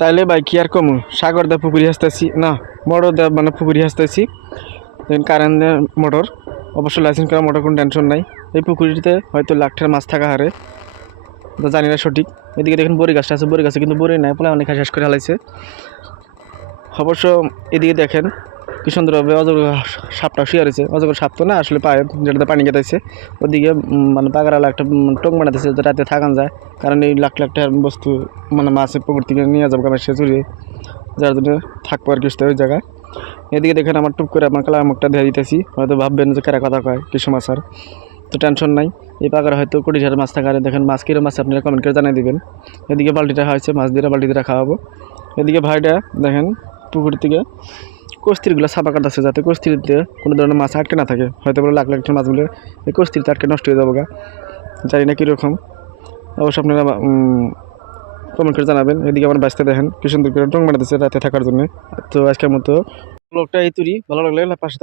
তাইলে ভাই কি আর কমু সাগর দা পুকুরি হাসতেছি না মোটর দা মানে পুকুরি হাসতেছি দেন কারেন্ট মোটর অবশ্য লাইসেন্স করা মোটর কোনো টেনশন নাই। এই পুকুরিতে হয়তো লাখটার মাছ থাকা হারে তো জানি না সঠিক। এদিকে দেখেন বড়ি গাছটা আছে, বড়ি গাছে কিন্তু বড়ি নাই, পোলা অনেক শেষ করে হালাইছে। অবশ্য এদিকে দেখেন কি সুন্দরভাবে অজগর সাপটা শুয়ে রয়েছে। অজগর সাপ তো না আসলে পায়ে যেটাতে পানি কেটাইছে ওদিকে মানে পাকারালা একটা টোক বানাতেছে যাতে রাতে থাকান যায়, কারণ এই লাখ লাখ টাকার বস্তু মানে মাছের পুকুর থেকে নিয়ে যাবো আমার সে চুরিয়ে, যার জন্য থাকবো আর কিছু ওই জায়গায়। এদিকে দেখেন আমার টুক করে আমার কালা মুখটা দিয়ে দিতেছি, হয়তো ভাববেন যে কারা কথা কয় কিছু মাছ আর, তো টেনশন নাই। এই পাকার হয়তো কোটি ঝাড় মাছ থাকারে দেখেন মাছ কিরম মাছ আপনারা কমেন্ট করে জানিয়ে দেবেন। এদিকে বালতিটা হয়েছে মাছ দিয়ে বালতিতে রাখা হবো। এদিকে ভাইটা দেখেন পুকুর থেকে কস্তিরগুলো ছাপা কাটতেছে যাতে কস্তিরিতে কোনো ধরনের মাছ আটকে না থাকে, হয়তো বলে লাখ লাখ মাছগুলো এই কস্তিরিতে আটকে নষ্ট হয়ে যাবো গা, জানি না কীরকম। অবশ্য আপনারা কমেন্ট করে জানাবেন। এদিকে আমার বাঁচতে দেখেন কি সুন্দর করে টং বানাতেছে রাতে থাকার জন্য। তো আজকের মতো ব্লগটা এই তুরি ভালো লাগলে পাশে